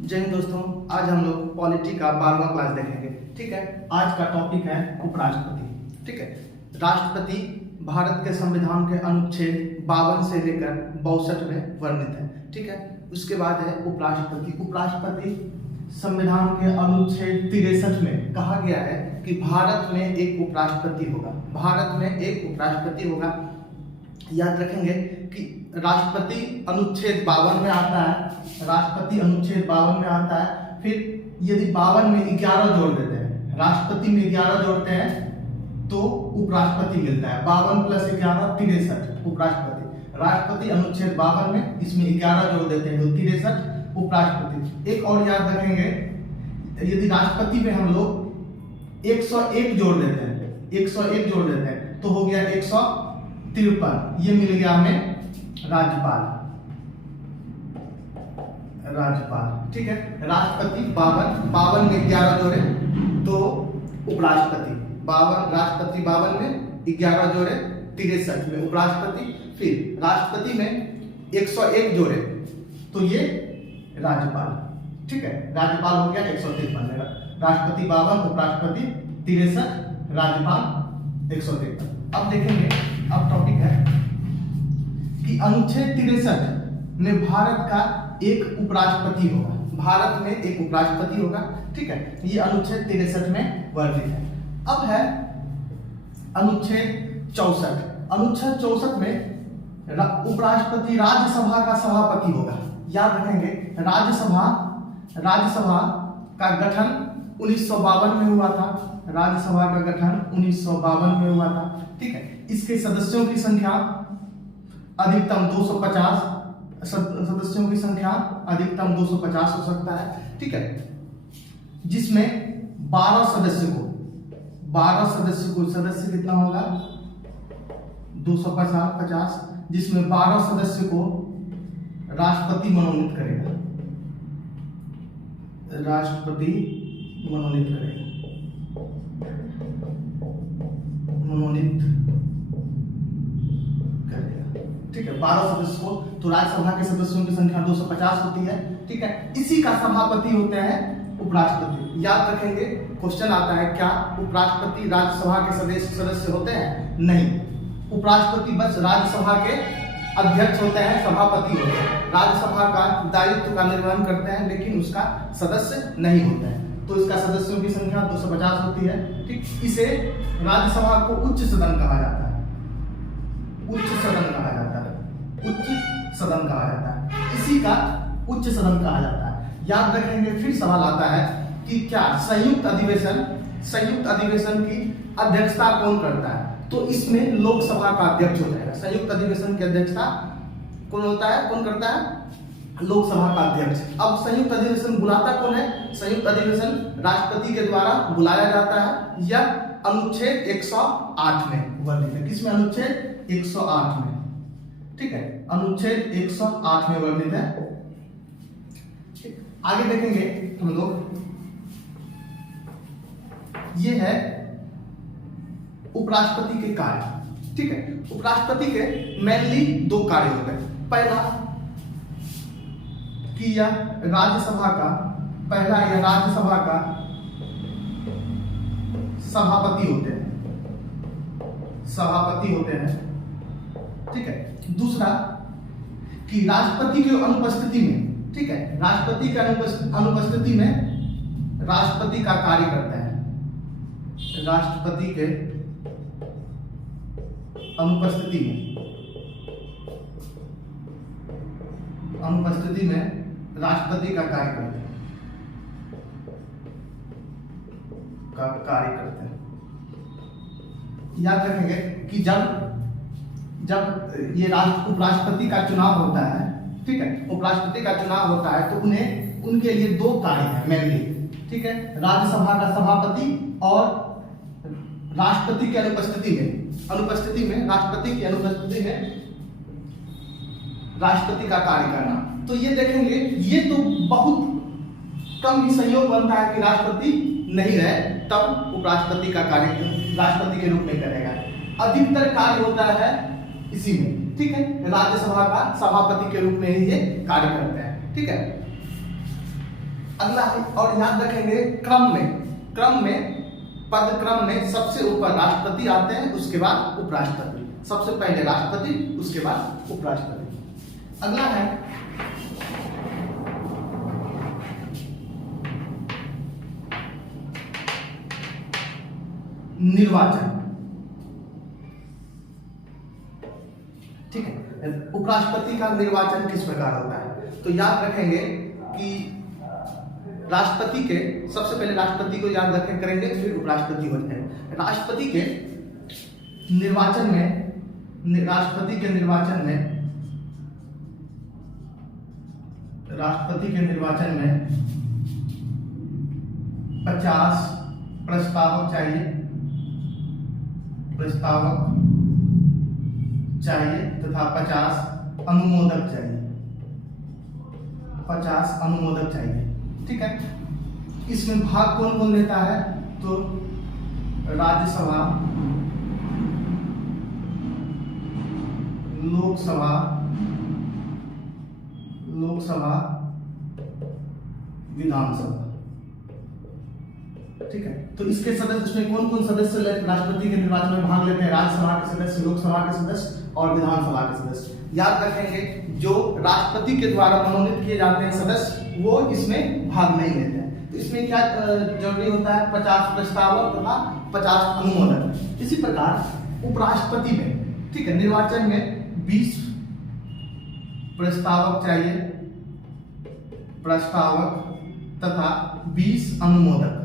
जय हिंद दोस्तों, आज हम लोग पॉलिटी का 12वां क्लास देखेंगे। ठीक है, आज का टॉपिक है उपराष्ट्रपति। ठीक है, राष्ट्रपति भारत के संविधान के अनुच्छेद 52 से लेकर 62 में वर्णित है। ठीक है, उसके बाद है उपराष्ट्रपति। उपराष्ट्रपति संविधान के अनुच्छेद 63 में कहा गया है कि भारत में एक उपराष्ट्रपति होगा। भारत में एक उपराष्ट्रपति होगा। याद रखेंगे कि राष्ट्रपति अनुच्छेद 52 में आता है। राष्ट्रपति अनुच्छेद 52 में आता है। फिर यदि 52 में 11 जोड़ देते हैं, राष्ट्रपति में 11 जोड़ते हैं तो उपराष्ट्रपति मिलता है। 52 + 11 63 उपराष्ट्रपति। राष्ट्रपति अनुच्छेद 52 में इसमें 11 जोड़ देते हैं तो 63 उपराष्ट्रपति। एक और याद रखेंगे, यदि राष्ट्रपति में हम लोग 101 जोड़ देते हैं, 101 जोड़ देते हैं तो हो गया 153। ये मिल गया हमें राज्यपाल। राज्यपाल। ठीक है, राष्ट्रपति 52 में 11 जोड़े तो उपराष्ट्रपति 52, राष्ट्रपति 52 में 11 जोड़े 63 में उपराष्ट्रपति। फिर राष्ट्रपति में 101 जोड़े तो ये राज्यपाल। ठीक है, राज्यपाल हो गया 153 बनेगा। राष्ट्रपति 52, उपराष्ट्रपति 63, राज्यपाल 153। अब देखेंगे, अब टॉपिक है कि अनुच्छेद 63 में भारत का एक उपराष्ट्रपति होगा। भारत में एक उपराष्ट्रपति होगा। ठीक है, ये अनुच्छेद 63 में वर्णित है। अब है अनुच्छेद 64। अनुच्छेद 64 में उपराष्ट्रपति राज्यसभा का सभापति होगा। याद रखेंगे, राज्यसभा का गठन 1952 में हुआ था। राज्यसभा का गठन 1952 में हुआ था। ठीक है, इसके सदस्यों की संख्या अधिकतम 250, सदस्यों की संख्या अधिकतम 250 हो सकता है। ठीक है, जिसमें 12 सदस्य को सदस्य कितना होगा 250, जिसमें 12 सदस्य को राष्ट्रपति मनोनीत करेगा। राष्ट्रपति मनोनीत करेगा, मनोनीत करेगा। ठीक है, 12 सदस्य को, तो राज्यसभा के सदस्यों की संख्या 250 होती है। ठीक है, इसी का सभापति होते हैं उपराष्ट्रपति। याद रखेंगे, क्वेश्चन आता है क्या उपराष्ट्रपति राज्यसभा के सदस्य होते हैं? नहीं, उपराष्ट्रपति बस राज्यसभा के अध्यक्ष होते हैं, सभापति होते हैं। राज्यसभा का दायित्व का निर्वहन करते हैं लेकिन उसका सदस्य नहीं होते हैं। तो इसका सदस्यों की संख्या 250 होती है। ठीक, इसे राज्यसभा को उच्च सदन कहा जाता है। उच्च सदन कहा जाता है। उच्च सदन कहा जाता है, इसी का उच्च सदन कहा जाता है। याद रखेंगे, फिर सवाल आता है कि क्या संयुक्त अधिवेशन की अध्यक्षता कौन करता है? तो इसमें लोकसभा का अध्यक्ष हो जाएगा। संयुक्त अधिवेशन की अध्यक्षता कौन होता है, कौन करता है? लोकसभा का अध्यक्ष। अब संयुक्त अधिवेशन बुलाता कौन है? संयुक्त अधिवेशन राष्ट्रपति के द्वारा बुलाया जाता है। यह अनुच्छेद 108 में वर्णित है। किसमें? अनुच्छेद 108 में। ठीक है, अनुच्छेद 108 में वर्णित है। आगे देखेंगे हम लोग, ये है उपराष्ट्रपति के कार्य। ठीक है, उपराष्ट्रपति के मेनली 2 कार्य होते हैं। पहला कि यह राज्यसभा का सभापति होते हैं। ठीक है, दूसरा कि राष्ट्रपति की अनुपस्थिति में, ठीक है, राष्ट्रपति के अनुपस्थिति में राष्ट्रपति का कार्य करते हैं। राष्ट्रपति के अनुपस्थिति में राष्ट्रपति का कार्य करते हैं। याद रखेंगे कि जब ये उपराष्ट्रपति का चुनाव होता है, ठीक है, उपराष्ट्रपति का चुनाव होता है तो उनके लिए 2 कार्य हैं मेनली। ठीक है, राज्यसभा का सभापति और राष्ट्रपति की अनुपस्थिति में राष्ट्रपति का कार्य करना। तो ये देखेंगे, ये तो बहुत कम ही संयोग बनता है कि राष्ट्रपति नहीं रहे तब उपराष्ट्रपति का कार्य राष्ट्रपति के रूप में करेगा। अधिकतर कार्य होता है इसी में। ठीक है, राज्यसभा का सभापति के रूप में ही ये कार्य करते हैं। ठीक है, अगला है, और याद रखेंगे क्रम में पद क्रम में सबसे ऊपर राष्ट्रपति आते हैं, उसके बाद उपराष्ट्रपति, सबसे पहले राष्ट्रपति उसके बाद उपराष्ट्रपति। अगला है निर्वाचन। ठीक है, उपराष्ट्रपति का निर्वाचन किस प्रकार होता है? तो याद रखेंगे कि राष्ट्रपति के, सबसे पहले राष्ट्रपति को याद रखें करेंगे, फिर उपराष्ट्रपति होते हैं। राष्ट्रपति के निर्वाचन में 50 प्रस्तावक चाहिए तथा 50 अनुमोदक चाहिए। ठीक है, इसमें भाग कौन कौन लेता है? तो राज्यसभा, लोकसभा, विधानसभा। ठीक है, तो इसके सदस्य, इसमें कौन कौन सदस्य राष्ट्रपति के निर्वाचन में भाग लेते हैं? राज्यसभा के सदस्य, लोकसभा के सदस्य और विधानसभा के सदस्य। याद रखेंगे जो राष्ट्रपति के द्वारा मनोनीत किए जाते हैं सदस्य, वो इसमें भाग नहीं लेते हैं। तो इसमें क्या जरूरी होता है? 50 प्रस्तावक तथा 50 अनुमोदक। इसी प्रकार उपराष्ट्रपति में, ठीक है, निर्वाचन में 20 प्रस्तावक तथा 20 अनुमोदक।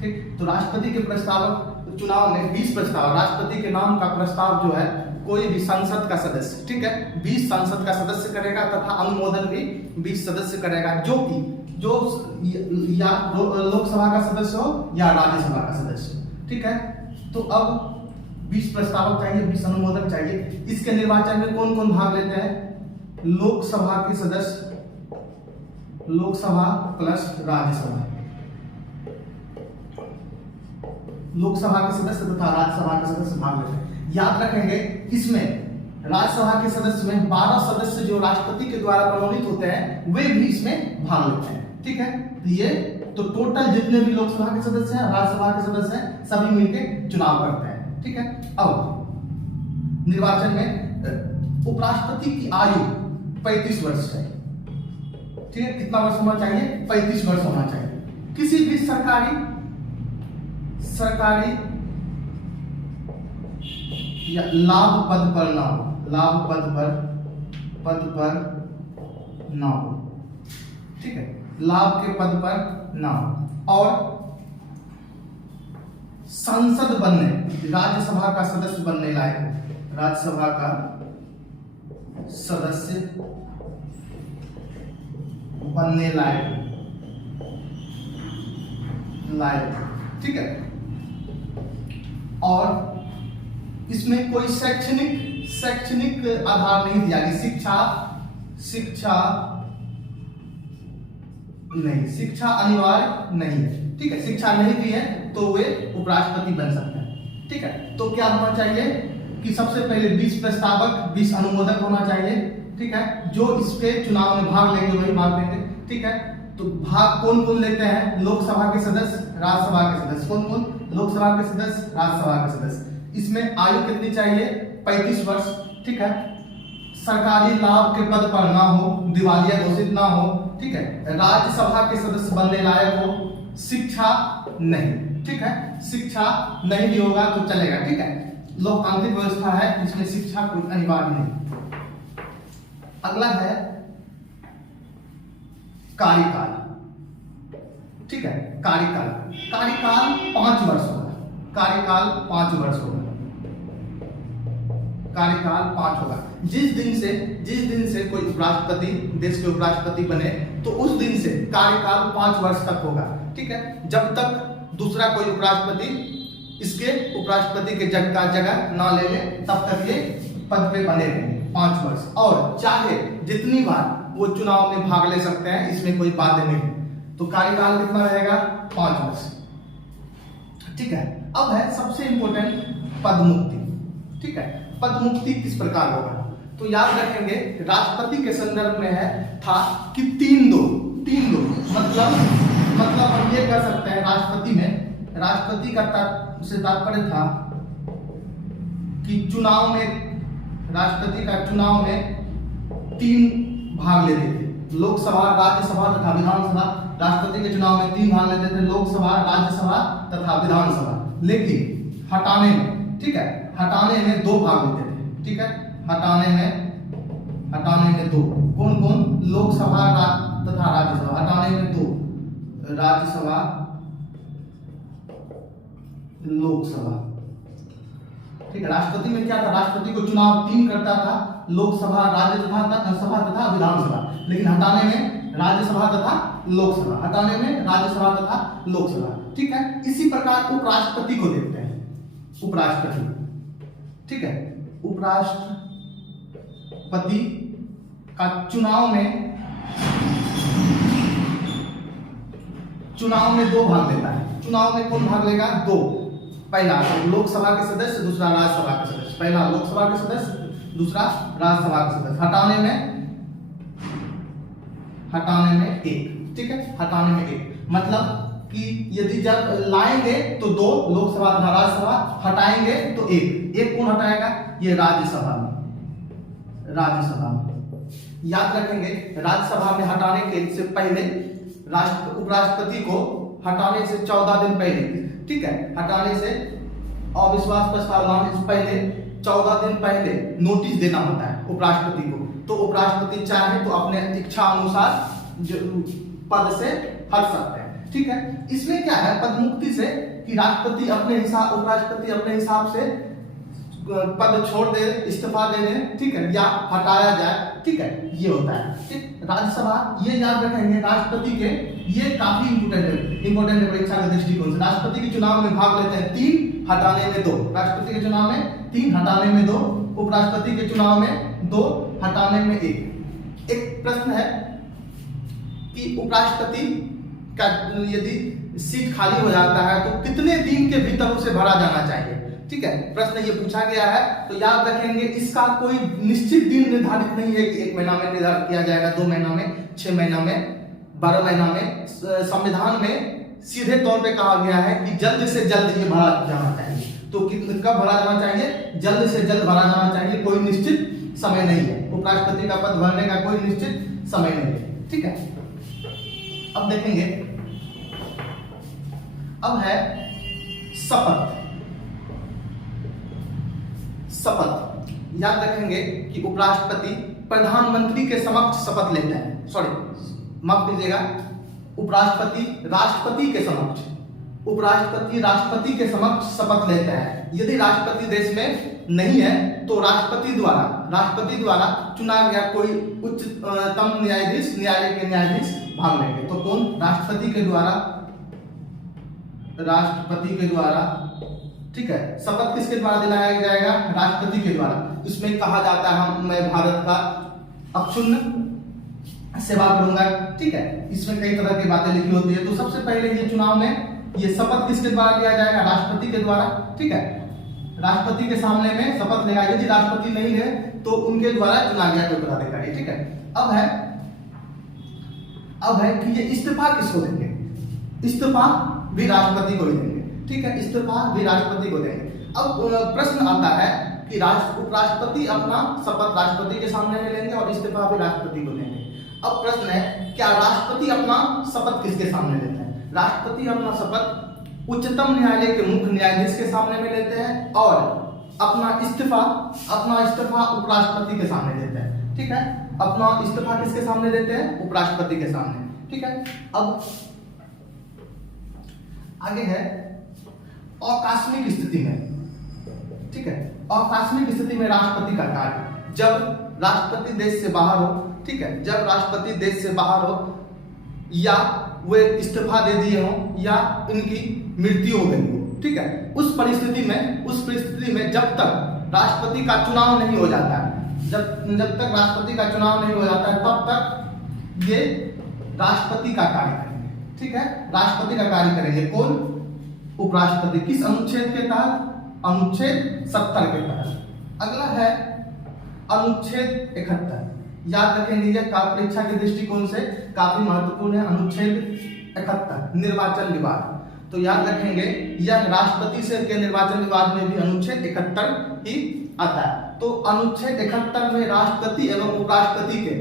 ठीक, तो राष्ट्रपति के प्रस्तावक चुनाव में 20 प्रस्ताव, राष्ट्रपति के नाम का प्रस्ताव जो है कोई भी संसद का सदस्य, ठीक है, 20 संसद का सदस्य करेगा तथा अनुमोदन भी 20 सदस्य करेगा, जो या लोकसभा का सदस्य हो या राज्यसभा का सदस्य। ठीक है, तो अब 20 प्रस्तावक चाहिए, 20 अनुमोदक चाहिए। इसके निर्वाचन में कौन कौन भाग लेते हैं? लोकसभा के सदस्य, लोकसभा प्लस राज्यसभा, लोकसभा के सदस्य तथा राज्यसभा के सदस्य भाग लेते हैं। याद रखेंगे इसमें राज्यसभा के सदस्य में 12 सदस्य जो राष्ट्रपति के द्वारा मनोनीत होते हैं, वे भी इसमें भाग लेते हैं। ठीक है, तो ये तो टोटल जितने भी लोकसभा के सदस्य हैं, राज्यसभा के सदस्य हैं, सभी मिलकर चुनाव करते हैं। ठीक है, अब निर्वाचन में उपराष्ट्रपति की आयु 35 वर्ष है। ठीक है, कितना वर्ष होना चाहिए? 35 वर्ष होना चाहिए। किसी भी सरकारी या लाभ पद पर ना हो, ठीक है, लाभ के पद पर ना हो, और संसद बनने, राज्यसभा का सदस्य बनने लायक हो, राज्यसभा का सदस्य बनने लायक। ठीक है, और इसमें कोई शैक्षणिक आधार नहीं दिया गया। शिक्षा अनिवार्य नहीं है। ठीक है, शिक्षा नहीं दी है तो वे उपराष्ट्रपति बन सकते हैं। ठीक है, तो क्या होना चाहिए कि सबसे पहले 20 प्रस्तावक, 20 अनुमोदक होना चाहिए। ठीक है, जो इसके चुनाव में भाग लेंगे वही भाग लेंगे। ठीक है, तो भाग कौन कौन लेते हैं? लोकसभा के सदस्य, राज्यसभा के सदस्य। कौन कौन? लोकसभा के सदस्य, राज्यसभा के सदस्य। इसमें आयु कितनी चाहिए? 35 वर्ष। ठीक है, सरकारी लाभ के पद पर ना हो, दिवालिया घोषित ना हो। ठीक है, राज्यसभा के सदस्य बनने लायक हो, शिक्षा नहीं। ठीक है, शिक्षा नहीं भी होगा तो चलेगा। ठीक है, लोकतांत्रिक व्यवस्था है, इसमें शिक्षा कोई अनिवार्य नहीं। अगला है कार्यकाल। ठीक है, कार्यकाल 5 वर्ष होगा। कार्यकाल 5 वर्ष होगा। कार्यकाल 5 होगा। जिस दिन से कोई उपराष्ट्रपति, देश के उपराष्ट्रपति बने, तो उस दिन से कार्यकाल 5 वर्ष तक होगा। ठीक है, जब तक दूसरा कोई उपराष्ट्रपति इसके उपराष्ट्रपति के जगह ना ले ले, तब तक ये पद पे बने रहेंगे 5 वर्ष। और चाहे जितनी बार वो चुनाव में भाग ले सकते हैं, इसमें कोई बाध्य नहीं। तो कार्यकाल कितना रहेगा? 5 वर्ष। ठीक है, अब है सबसे इंपॉर्टेंट पद मुक्ति। ठीक है, पद मुक्ति किस प्रकार होगा? तो याद रखेंगे राष्ट्रपति के संदर्भ में है था कि 3-2 मतलब हम ये कह सकते हैं राष्ट्रपति का से तात्पर्य था कि चुनाव में राष्ट्रपति का चुनाव में 3 भाग लेते थे, लोकसभा, राज्यसभा तथा विधानसभा। राष्ट्रपति के चुनाव में 3 भाग लेते थे, लोकसभा, राज्यसभा तथा विधानसभा। लेकिन हटाने में, ठीक है, हटाने में 2 भाग होते थे, ठीक है, हटाने में 2, कौन, लोकसभा तथा राज्यसभा। हटाने में 2, राज्यसभा, लोकसभा, ठीक है। राष्ट्रपति में क्या था, राष्ट्रपति को चुनाव 3 करता था, लोकसभा, राज्यसभा तथा विधानसभा। लेकिन हटाने में राज्यसभा तथा लोकसभा, हटाने में राज्यसभा तथा लोकसभा, ठीक है। इसी प्रकार उपराष्ट्रपति को देखते हैं, उपराष्ट्रपति, ठीक है। उपराष्ट्रपति का चुनाव में 2 भाग लेता है। चुनाव में कौन भाग लेगा, 2, पहला लोकसभा के सदस्य, दूसरा राज्यसभा के सदस्य। पहला लोकसभा के सदस्य, दूसरा राज्यसभा के सदस्य। हटाने में 1, ठीक है, हटाने में 1 मतलब कि यदि जब लाएंगे तो 2 लोकसभा तथा राज्यसभा, हटाएंगे तो 1 कौन हटाएगा, ये राज्यसभा में। याद रखेंगे राज्यसभा में हटाने के से पहले उपराष्ट्रपति को हटाने से 14 दिन पहले, ठीक है, हटाने से अविश्वास प्रस्ताव लाने से पहले 14 दिन पहले नोटिस देना होता है उपराष्ट्रपति को। तो उपराष्ट्रपति चाहे तो अपने इच्छा अनुसार पद से हट सकते हैं, ठीक है। इसमें क्या है, पद मुक्ति से कि उपराष्ट्रपति अपने हिसाब से पद छोड़ दे, इस्तीफा दे दे, ठीक है, या हटाया जाए, ठीक है, ये होता है, ठीक। राज्यसभा, ये याद रखेंगे राष्ट्रपति के, ये काफी इंपोर्टेंट है परीक्षा के दृष्टिकोण से। राष्ट्रपति के चुनाव में भाग लेते हैं 3, हटाने में 2। राष्ट्रपति के चुनाव में 3, हटाने में 2। उपराष्ट्रपति के चुनाव में 2, हटाने में 1। एक प्रश्न है कि उपराष्ट्रपति का यदि सीट खाली हो जाता है तो कितने दिन के भीतर उसे भरा जाना चाहिए, ठीक है, प्रश्न ये पूछा गया है। तो याद रखेंगे इसका कोई निश्चित दिन निर्धारित नहीं है कि 1 महीना में निर्धारित किया जाएगा, 2 महीना में, 6 महीना में, 12 महीना में। संविधान में सीधे तौर पे कहा गया है कि जल्द से जल्द ये भरा जाना चाहिए। तो कब भरा जाना चाहिए, जल्द से जल्द भरा जाना चाहिए, कोई निश्चित समय नहीं है। उपराष्ट्रपति का पद भरने का कोई निश्चित समय नहीं है, ठीक है। अब देखेंगे, अब है शपथ। याद रखेंगे कि उपराष्ट्रपति प्रधानमंत्री के समक्ष शपथ लेते हैं, माफ कीजिएगा, उपराष्ट्रपति राष्ट्रपति के समक्ष शपथ लेते हैं। यदि राष्ट्रपति देश में नहीं है तो राष्ट्रपति द्वारा चुना गया कोई उच्चतम न्यायालय के न्यायाधीश भाग लेंगे। तो कौन, राष्ट्रपति के द्वारा, ठीक है। शपथ किसके द्वारा दिलाया जाएगा, राष्ट्रपति के द्वारा। इसमें कहा जाता है मैं भारत का अक्षुण्ण सेवा करूंगा, ठीक है। इसमें कई तरह की बातें लिखी होती है। तो सबसे पहले ये चुनाव में ये शपथ किसके द्वारा लिया जाएगा, राष्ट्रपति के द्वारा, ठीक है। राष्ट्रपति के सामने में शपथ लेगा। यदि राष्ट्रपति नहीं है तो उनके द्वारा चुना गया कोई पदाधिकारी, ठीक है। अब है कि ये इस्तीफा किसको देंगे, इस्तीफा भी राष्ट्रपति को ही देंगे, ठीक है, इस्तीफा भी राष्ट्रपति को देंगे। अब प्रश्न आता है कि उपराष्ट्रपति अपना शपथ राष्ट्रपति के सामने में लेंगे और इस्तीफा भी राष्ट्रपति को देंगे। अब प्रश्न है, क्या राष्ट्रपति अपना शपथ किसके सामने लेते हैं, राष्ट्रपति अपना शपथ उच्चतम न्यायालय के मुख्य न्यायाधीश के सामने में लेते हैं और अपना इस्तीफा उपराष्ट्रपति के सामने देते हैं, ठीक है। अपना इस्तीफा किसके सामने देते हैं, उपराष्ट्रपति के सामने, ठीक है। अब आगे है आकस्मिक स्थिति में, ठीक है, आकस्मिक स्थिति में राष्ट्रपति का कार्य। जब राष्ट्रपति देश से बाहर हो, ठीक है, जब राष्ट्रपति देश से बाहर हो या वे इस्तीफा दे दिए हो या इनकी मृत्यु हो गई हो, ठीक है, उस परिस्थिति में जब तक राष्ट्रपति का चुनाव नहीं हो जाता है, जब तक राष्ट्रपति का चुनाव नहीं हो जाता है तब तक ये राष्ट्रपति का कार्य करेंगे, ठीक है, राष्ट्रपति का कार्य करेंगे। कौन, उपराष्ट्रपति। किस अनुच्छेद के तहत, अनुच्छेद 70 के तहत। अगला है अनुच्छेद 71, याद रखेंगे ये परीक्षा के दृष्टिकोण से काफी महत्वपूर्ण है। अनुच्छेद 71 निर्वाचन विवाद, तो याद रखेंगे यह राष्ट्रपति से के निर्वाचन विवाद में भी अनुच्छेद 71 ही आता है। तो अनुच्छेद 71 में राष्ट्रपति एवं उपराष्ट्रपति के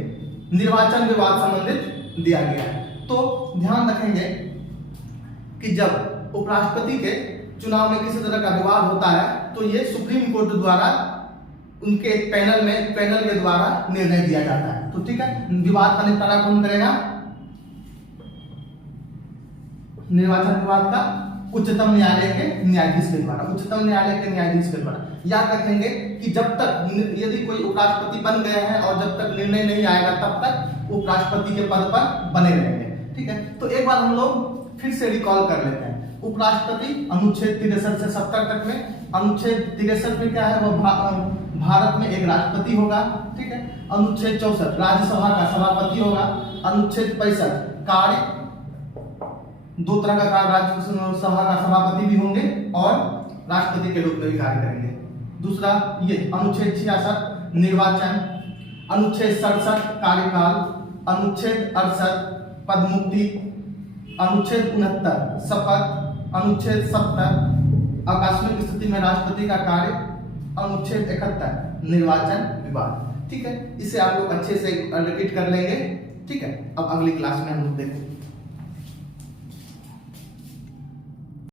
निर्वाचन विवाद संबंधित दिया गया है। तो ध्यान रखेंगे कि जब उपराष्ट्रपति के चुनाव में किसी तरह का विवाद होता है तो ये सुप्रीम कोर्ट द्वारा उनके पैनल के द्वारा निर्णय दिया जाता है। तो ठीक है, विवाद का निपटारा कौन करेगा? निर्वाचन विवाद का उच्चतम न्यायालय के न्यायाधीश के द्वारा, उच्चतम न्यायालय के न्यायाधीश के द्वारा। याद रखेंगे कि जब तक यदि कोई उपराष्ट्रपति बन गए हैं और जब तक निर्णय नहीं आएगा तब तक उपराष्ट्रपति के पद पर बने रहेंगे। ठीक है, तो एक बार हम लोग फिर से रिकॉल कर लेते हैं। उपराष्ट्रपति अनुच्छेद 63 से 70 तक में, अनुच्छेद 63 में क्या है, वो भारत में एक राष्ट्रपति होगा। ठीक है, अनुच्छेद 64 राज्यसभा का सभापति होगा। अनुच्छेद 65 कार्य, दो तरह का कार्य राज्यसभा का सभापति भी होंगे और राष्ट्रपति के रूप में भी कार्य करेंगे। दूसरा ये अनुच्छेद 66 निर्वाचन, अनुच्छेद 67 कार्यकाल, अनुच्छेद 68 पदमुक्ति, अनुच्छेद 69 शपथ, अनुच्छेद 70 आकस्मिक स्थिति में राष्ट्रपति का कार्य, अनुच्छेद 71 निर्वाचन विवाद। ठीक है, इसे आप लोग अच्छे से रिपीट कर लेंगे। ठीक है, अब अगली क्लास में हम लोग देखेंगे।